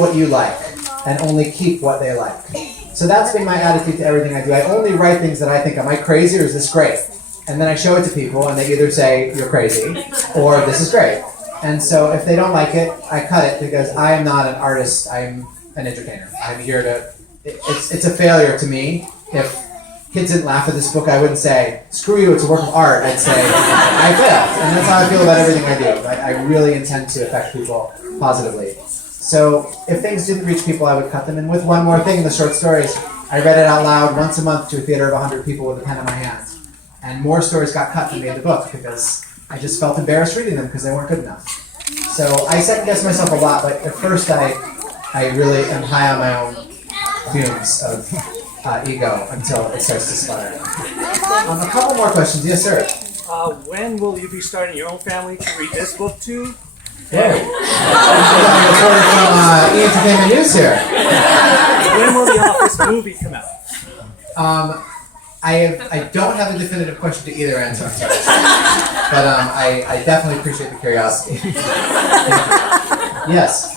what you like and only keep what they like. So that's been my attitude to everything I do. I only write things that I think, am I crazy or is this great? And then I show it to people and they either say, you're crazy, or this is great. And so if they don't like it, I cut it because I am not an artist, I'm an entertainer. I'm here to, it's a failure to me. If kids didn't laugh at this book, I wouldn't say, screw you, it's a work of art. I'd say, I failed. And that's how I feel about everything I do. I really intend to affect people positively. So if things didn't reach people, I would cut them. And with one more thing in the short stories, I read it out loud once a month to a theater of 100 people with a pen in my hand. And more stories got cut than made the book because I just felt embarrassed reading them because they weren't good enough. So I second-guess myself a lot, but at first I really am high on my own fumes of ego until it starts to sputter. A couple more questions. Yes, sir? When will you be starting your own family to read this book to? Yeah. Reporter from E! Entertainment News here. When will the Office movie come out? I don't have a definitive question to either answer, I'm sorry. But I definitely appreciate the curiosity. Yes?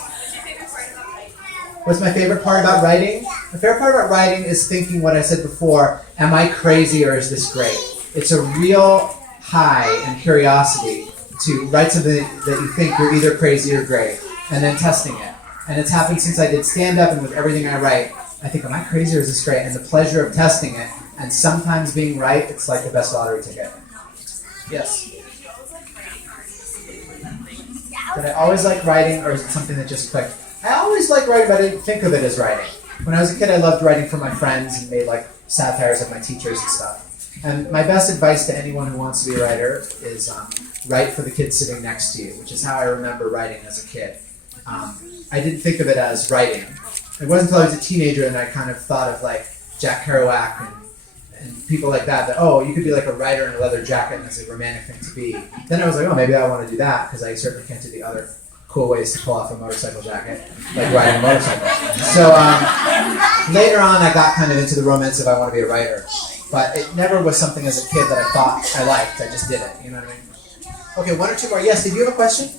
What's my favorite part about writing? The favorite part about writing is thinking what I said before, am I crazy or is this great? It's a real high and curiosity to write something that you think you're either crazy or great, and then testing it. And it's happened since I did stand-up and with everything I write. I think, am I crazy or is this great? And the pleasure of testing it, and sometimes being right, it's like the best lottery ticket. Yes? Did I always like writing, or is it something that just clicked? I always liked writing, but I didn't think of it as writing. When I was a kid, I loved writing for my friends and made like satires of my teachers and stuff. And my best advice to anyone who wants to be a writer is write for the kid sitting next to you, which is how I remember writing as a kid. I didn't think of it as writing. It wasn't until I was a teenager and I kind of thought of like Jack Kerouac and people like that, oh, you could be like a writer in a leather jacket and it's a romantic thing to be. Then I was like, oh, maybe I want to do that because I certainly can't do the other cool ways to pull off a motorcycle jacket, like riding a motorcycle. So later on I got kind of into the romance of I want to be a writer. But it never was something as a kid that I thought I liked. I just did it. You know what I mean? Okay, one or two more. Yes, did you have a question?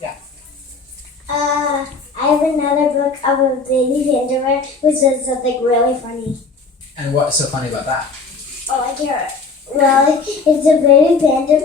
Yeah. I have another book of a baby panda bear which says something really funny. And what's so funny about that? Oh, I hear it. Well, it's a baby panda